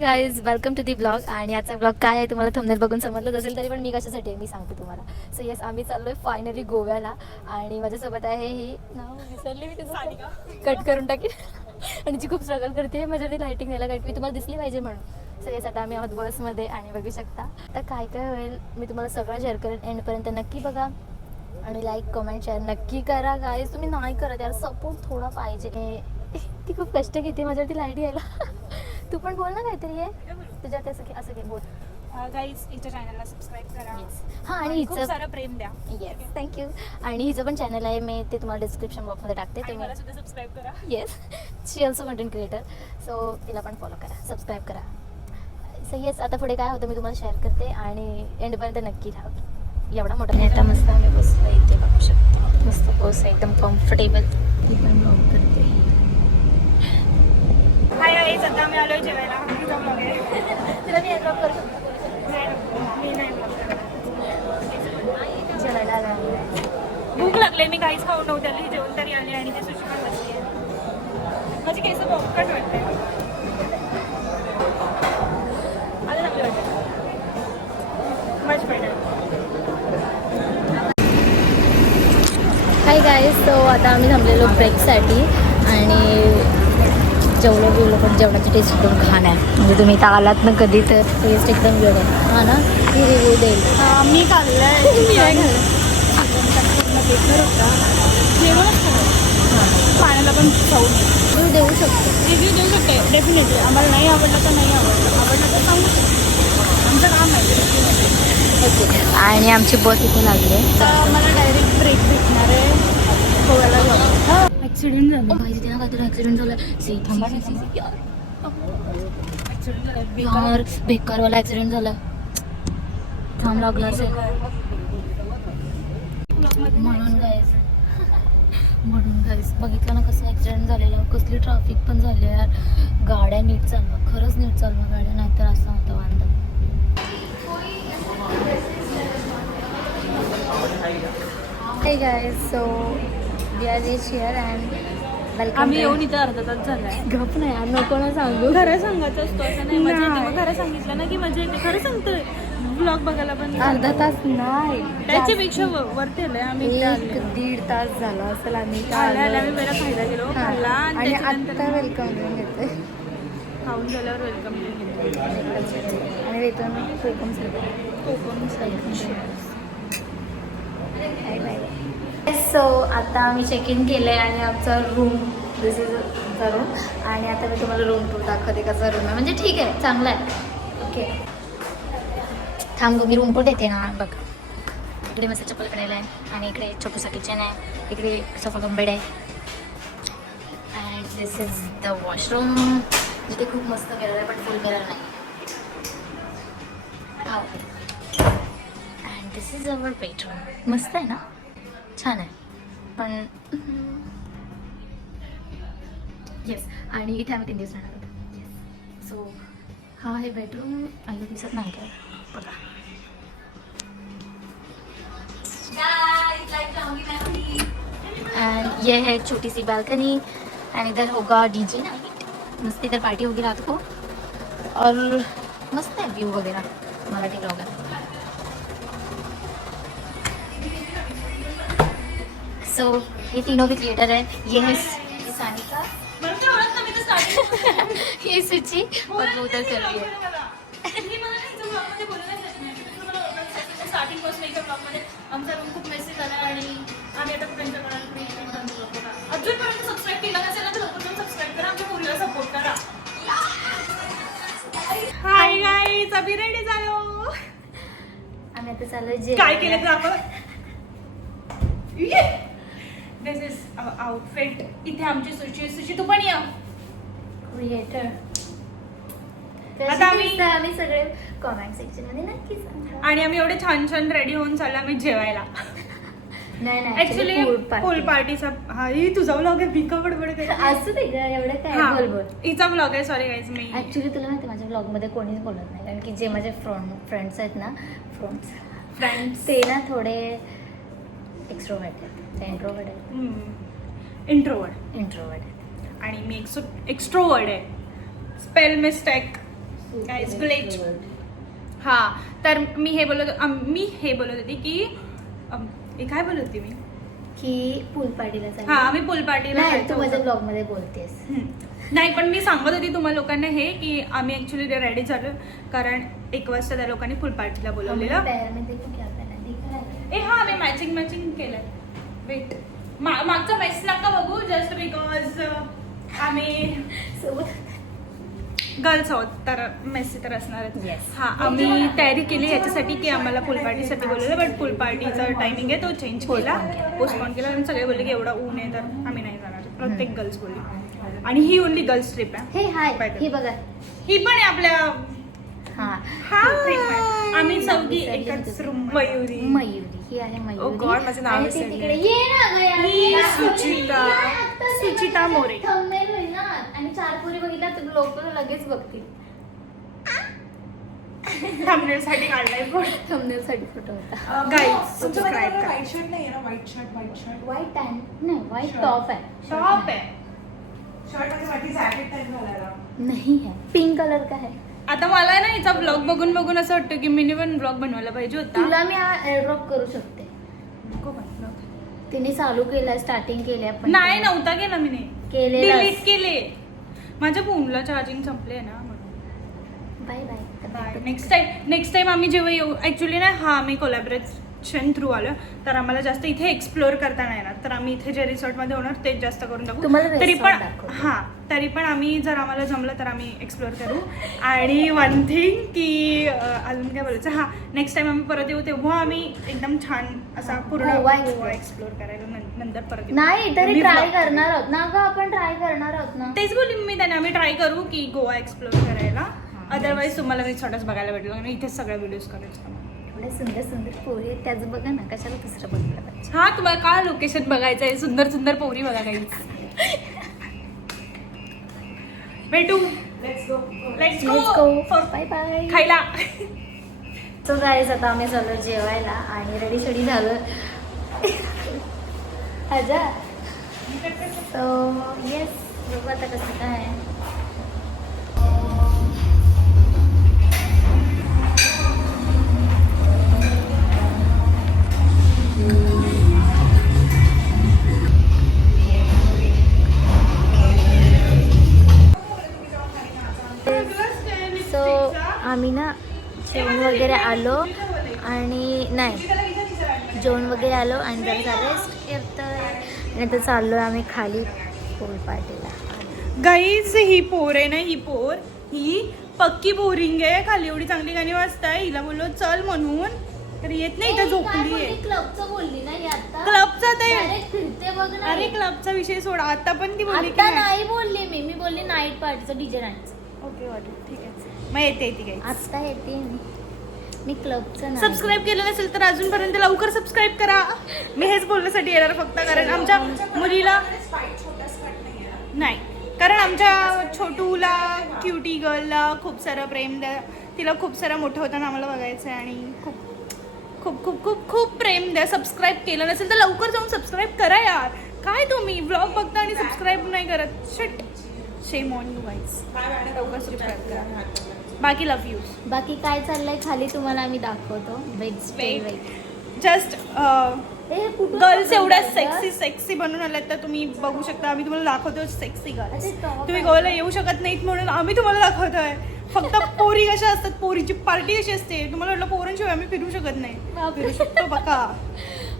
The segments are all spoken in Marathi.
Guys welcome to the blog. आणि आजचा ब्लॉग काय आहे तुम्हाला थंबनेल बघून समजलं असेल, तरी पण मी कशासाठी आहे मी सांगते तुम्हाला. सो येस, आम्ही चाललोय फायनली गोव्याला. आणि माझ्यासोबत आहे ही नाव विसरली मी तिचं, कट करून टाकेल आणि जी खूप स्ट्रगल करते माझ्या ती लायटिंग द्यायला, कारण मी तुम्हाला दिसली पाहिजे म्हणून. सो येस, आता आम्ही आहोत बसमध्ये आणि बघू शकता तर काय काय होईल मी तुम्हाला सगळं शेअर करेन. एंडपर्यंत नक्की बघा आणि लाईक कमेंट शेअर नक्की करा. गाईज तुम्ही नाही करत यार, सपोर्ट थोडा पाहिजे. ती खूप कष्ट घेते माझ्यावरती लाईट यायला. तू पण बोल ना काहीतरी आहे तुझ्यात असं की बोल. गाईज हिच्या चॅनलला सबस्क्राईब करा. हां, आणि हिचं सारं प्रेम द्या. Yes, thank you. आणि हिचं पण चॅनल आहे, मी ते तुम्हाला डिस्क्रिप्शन बॉक्समध्ये टाकते. तुम्ही मला सुद्धा सबस्क्राईब करा. येस, शी ऑल्सो कंटेंट क्रिएटर, सो तिला पण फॉलो करा, सबस्क्राईब करा. सो येस, आता पुढे काय होतं मी तुम्हाला शेअर करते आणि एंडपर्यंत नक्की राहा. एवढा मोठा नेटा मस्त आम्ही बसलो इथे बघू शकतो. मस्त बस एकदम कम्फर्टेबल. ती पण ब्लॉग करते. हाय गाईज, आता आम्ही आलोय जेवायला. तुझा ब्लॉग आहे. तिला मी ड्रॉप करू शकतो मी नाही ब्लॉग करणार. जेवायला आला. भूक लागले, मी काहीच खाऊ नव्हते. आली जेवण तरी आली आणि ते सुशी पण बसली आहे. माझी केस बॉकट वाटते. आता चांगली वाटते. Much better. Hi guys, so आता आम्ही थांबलेलो ब्रेकसाठी आणि जेवलो पण जेवणाची टेस्ट एकदम छान आहे. म्हणजे तुम्ही इथं आलात ना कधी तर टेस्ट एकदम वेळ आहे. हां ना, ती रिव्ह्यू देईल. मी खाल्लं आहे. मी नाही खाल्लं. पूर्ण बेकार होता. जेवणच खाल्लं. पाण्याला पण खाऊ नये. तुम्ही देऊ शकतो, रिव्ह्यू देऊ शकते डेफिनेटली. आम्हाला नाही आवडलं तर नाही आवडलं तर सांगू शकतो. आमचं काम आहे. ओके. आणि आमची बस इथे लागली आहे. तर मला डायरेक्ट ब्रेक भेटणार आहे गोव्याला जाऊ. ॲक्सिडेंट झाला. माहिती ना काहीतरी ॲक्सिडेंट झाला. यार बेकारवाला ॲक्सिडेंट झाला. थांब लागला असेल म्हणून गाईस बघितलं ना कसं ॲक्सिडेंट झालेलं, कसली ट्रॅफिक पण झाली यार. गाड्या नीट चालवा, खरंच नीट चालवा गाड्या, नाहीतर असं होतं वांदा. Hey guys, so we are reached here and welcome. आम्ही येऊन इथं अर्धा तास झालाय. गप नाही यार, नको ना सांगू. खरं सांगायचं असतो असं नाही. मजा येते. मग खरं सांगितलं ना की मजा येते. खरं सांगतोय. ब्लॉग बघायला पण अर्धा तास नाही, त्याच्यापेक्षा वरती आलंय. आम्ही इथे आलोय. 1-1.5 तास झाला असेल आम्ही इथं आल्या आलोय. आम्ही पहिला खायला गेलो. हां. खाल्ला आणि आणि त्याच्यानंतर आत्ता वेलकम ड्रिंक घेतोय खाऊन झाल्यावर वेलकम घेतो. आणि वेतन कोकम सो आता आम्ही चेक इन केलं आहे आणि आमचा रूम दिस इज आमचा रूम. आणि आता मी तुम्हाला रूम टूर दाखवते कसा रूम आहे. म्हणजे ठीक आहे, चांगला आहे. ओके, थांब मी रूम टूर देते ना. बघ, इकडे मस्त चप्पल काढायला आहे आणि इकडे छोटूसा किचन आहे, इकडे सोफा कम बेड आहे. And this is the washroom. जिथे खूप मस्त मिरर आहे पण फुल मिरर नाही. And this is our bedroom. मस्त आहे ना, छान आहे पण येस. आणि इथे आम्ही 3 दिवस राहणार आहोत. येस, सो हा आहे बेडरूम. आलं दिसत नाही काय बघा. एंड ये है छोटी सी बालकनी एंड इधर होगा डीजे नाइट. मस्त इधर पार्टी होगी रात को और मस्त है व्यू वगैरह. मराठी ब्लॉगर. सो ये तीनों भी थिएटर है. ये है सानिका, ये सुची और वो उधर कर रही है. स्टार्टिंग पासून एका ब्लॉगमध्ये आमचा रूम खूप मेसेज झाला आणि आम्ही आता फ्रेंडच्या अजूनपर्यंत सबस्क्राईब केला नसेल ना तर लवकर सबस्क्राईब करा. आमच्या मुलीला सपोर्ट करा. हाय गाईज, अभि रेडी झालो. आम्ही आता चालू जे काय केलं तर आपण दिस इज आउटफिट. इथे आमची सुची तू पण या क्रिएटर. आता आम्ही सगळे कमेंट सेक्शन मध्ये नक्की सांगा. आणि आम्ही एवढे छान छान रेडी होऊन चाललो आम्ही जेवायला. नाही नाही ऍक्च्युली pool party. पूल पार्टीचा हा ही तुझा ब्लॉग आहे, मी का बडबड करते? असं ते ग एवढं काय हा, बोल बोल. हिचा ब्लॉग आहे, सॉरी गाईज मी ऍक्च्युली तुला माहिती माझ्या ब्लॉग मध्ये कोणीच बोलत नाही, कारण की जे माझे फ्रेंड्स आहेत ना फ्रेंड्स ते ना थोडे एक्स्ट्रोवर्ट आहेत, ते इंट्रोवर्ट आहेत, इंट्रोवर्ड इंट्रोवर्ट आहेत. आणि मी एक्स्ट्रोवर्ड आहे. Spell mistake guys, glitch. हा, तर मी हे बोलत होती की हे काय बोलत होती मी? की पूल पार्टीला हा, आम्ही पूल पार्टीला नाही जायचं तू माझ्या होतं. ब्लॉग मध्ये बोलतेस. नाही, पण मी सांगत होती तुम्हा लोकांना हे की आम्ही ऍक्च्युली ते रेडी झालो, कारण 1 वाजता त्या लोकांनी फुल पार्टीला बोलवलेलं. ए हा, आम्ही मॅचिंग केलंय. वेट, मागचा मेस नका बघू, जस्ट बिकॉज आम्ही गर्ल्स आहोत तर मेसी तर असणारच. Yes. हा, आम्ही तयारी केली याच्यासाठी की आम्हाला पूल पार्टीसाठी बोलवलं, बट पूल पार्टीचा टायमिंग आहे तो चेंज केला, पोस्टपोन केला. आणि सगळे बोलले की एवढा ऊन आहे तर आम्ही नाही जाणार. प्रत्येक गर्ल्स बोलली. आणि ही ओनली गर्ल्स ट्रिप आहे. हे हाय हे बघा, ही पण आहे आपल्या हा हा trip आहे. आम्ही चौघी एकाच रूम. मयुरी ही आहे Oh मयुरी. God, माझं नाव आणि ती विसरले. तिकडे ये ना गं यार. ही या. सुचिता. सुचिता मोरे. Thumbnail होईल ना, आणि 4 पोरी बघितल्या तर लोक लगेच बघतील. थंबनेल साठी काढलाय पण थंबनेल साठी फोटो होता. गाईज सबस्क्राईब करा. व्हाईट शर्ट नाही आहे ना, व्हाईट शर्ट व्हाईट नाही व्हाईट टॉप आहे. टॉप आहे. शर्ट मध्ये वाटी जॅकेट टाइप घालायला. नहीं है, पिंक कलर का है. आता मला ना हिचा ब्लॉग बघून असं वाटतं की मी पण ब्लॉग बनवायला पाहिजे होता. तुला मी एअरड्रॉप करू शकते. नको बनव. तिने चालू केलाय, स्टार्टिंग केली आपण. नाही, नव्हता केला मी. केलेलास. डिलीट केले. माझ्या फोनला चार्जिंग संपले ना म्हणून. Bye bye. नेक्स्ट टाइम आम्ही जेव्हा येऊ, ऍक्च्युली ना हा आम्ही कोलॅबरेशन थ्रू आलो, तर आम्हाला जास्त इथे एक्सप्लोर करता नाही येणार, तर आम्ही इथे जे रिसॉर्टमध्ये होणार तेच जास्त करून दाखवू. तुम्हाला तरी resort पण दाखवते. हा, तरी पण आम्ही जर आम्हाला जमलं तर आम्ही एक्सप्लोर करू. आणि वन थिंग की अजून काय बोलायचं, हा नेक्स्ट टाइम आम्ही परत येऊ तेव्हा आम्ही एकदम छान असा पूर्ण गोवा गोवा एक्सप्लोर करायला नंतर परत येऊ. नाही तरी मी ट्राय vlog करणार आहोत ना ग, आपण ट्राय करणार आहोत ना. तेच बोलली मी त्यांना, आम्ही ट्राय करू की गोवा एक्सप्लोर करायला. अदरवाईज तुम्हाला रिसॉर्टच बघायला भेटेल, आणि इथेच सगळ्या व्हिडिओज करायचं. एवढे सुंदर सुंदर पोरी आहेत, त्याच बघा ना, कशाला दुसरं बघितलं पाहिजे. हा, तुम्हाला काय लोकेशन बघायचं आहे, सुंदर पोरी बघा काही. भेटू. Let's go bye bye. खायला. सो गाईज, आता आम्ही चाललो जेवायला आणि रेडी शेडी झालं. अच्छा, सो येस, बघू आता कसं काय. सो आम्ही ना जेवण वगैरे आलो आणि जेवण वगैरे आलो आणि जरा रेस्ट करतोय आणि आता चाललोय आम्ही खाली पूल पार्टीला. गाईज, ही पोर आहे ना, ही पक्की बोरिंग आहे. खाली एवढी चांगली गाणी वाजताय, हिला बोललो चल म्हणून, तर येत नाही, तर झोपली आहे. क्लबचं बोलली ना आता. क्लबचा ते, Direct फिरते बघ ना. अरे क्लबचा विषय सोडा, आता पण ती बोलली की आता नाही. नाही बोलली मी बोलली नाईट पार्टीचं, डीजे नाईटचं. ओके वाटलं, ठीक आहे, मग येते ती काही. आता येते मी क्लबचं नाही. सबस्क्राईब केलं नसेल तर अजूनपर्यंत लवकर सबस्क्राईब करा. मी हेच बोलण्यासाठी येणार फक्त, कारण आमच्या मुलीला नाही, कारण आमच्या छोटूला, क्युटी गर्लला खूप सारं प्रेम द्या, तिला खूप सारं मोठं होताना आम्हाला बघायचं आहे, आणि खूप खूप खूप खूप खूप प्रेम द्या. सबस्क्राईब केलं नसेल तर लवकर जाऊन सबस्क्राईब करा यार. काय तुम्ही व्लॉग बघता आणि सबस्क्राईब नाही करत, shit, shame on you guys. लवकर सबस्क्राईब करा. बाकी लव यू. बाकी काय चाललंय खाली तुम्हाला आम्ही दाखवतो. जस्ट गर्ल्स गर्ल्स एवढ्या सेक्सी बनून आल्यात, तर तुम्ही बघू शकता. आम्ही तुम्हाला दाखवतो सेक्सी गर्ल्स. तुम्ही गोव्याला येऊ शकत नाहीत म्हणून आम्ही तुम्हाला दाखवतोय. फक्त पोरी कशा असतात, पोरीची पार्टी कशी असते, तुम्हाला वाटलं पोरांशिवाय आम्ही फिरू शकत नाही. फिरू शकतो बघा.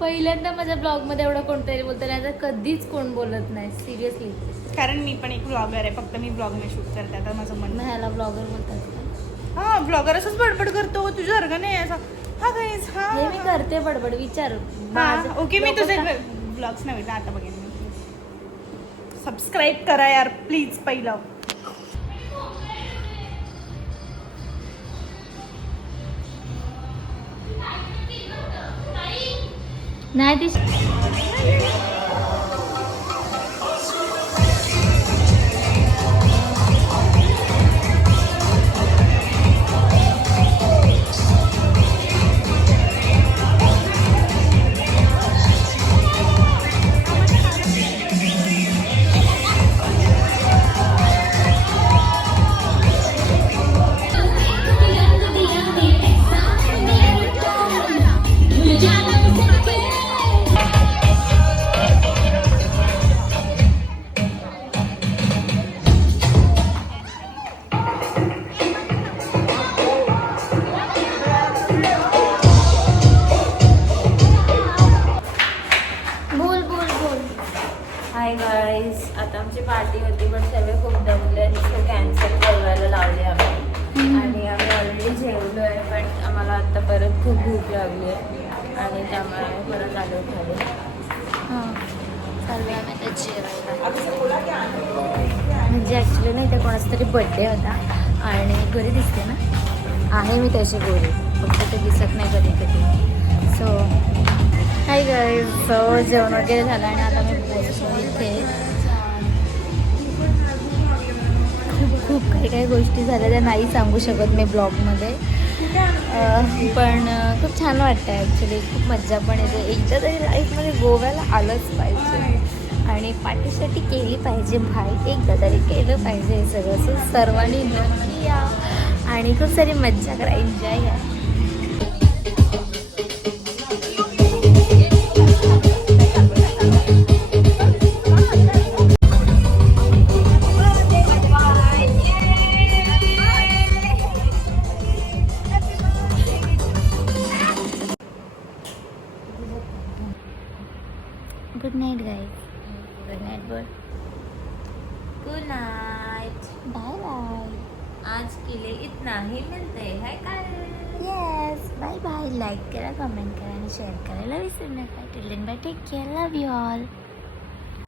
पहिल्यांदा माझ्या ब्लॉग मध्ये एवढं कोणतरी बोलतं नाही, तर कधीच कोण बोलत नाही सिरियसली. कारण मी पण एक ब्लॉगर आहे, फक्त मी ब्लॉग नाही शूट करते. आता माझं मन मग ह्याला ब्लॉगर बोलतात. हा, ब्लॉगर असंच बडबड करतो, तुझ्या सारखं नाही असा. हा गाईज, हे मी करते बडबड, विचार. हा ओके, मी तुझे ब्लॉग्स नाही आता बघेन मी. सबस्क्राईब करा यार प्लीज पहिलं. नाही ती बोल बोल बोल. हाय गाईज, आता आमची पार्टी होती पण सगळे खूप दमले सो कॅन्सल करायला लावले आम्ही. आणि आम्ही ऑलरेडी जेवलो आहे पण आम्हाला आता परत खूप भूक लागली आहे आणि त्यामुळे आम्ही परत आलो खाली. हां चालू आम्ही आता जेवायला. म्हणजे ॲक्च्युली नाही त्या कोणाचा तरी बड्डे होता आणि गोरी दिसते ना, आहे मी त्याची गोरी, फक्त ते दिसत नाही कधी कधी. सो हाय गाईज, सो जेवण वगैरे झालं आणि आता मी पोहोचलो इथे. खूप काही काही गोष्टी झाल्या त्या नाही सांगू शकत मी ब्लॉगमध्ये, पण खूप छान वाटतं ॲक्च्युली. खूप मज्जा पण येते. एकदा तरी लाईफमध्ये गोव्याला आलंच पाहिजे आणि पार्टीसाठी केली पाहिजे भाई, एकदा तरी केलं पाहिजे हे सगळं. सो सर्वांनी नक्की या आणि खूप सारी मज्जा करा, एन्जॉय करा. Good night guys. Good night बोल. Good night. Bye bye. आज के लिए इतना ही मिलते हैं कल. Yes bye bye. लाईक करा, कमेंट करा आणि शेअर करायला विसरू नका. Till then bye, take care, love you all.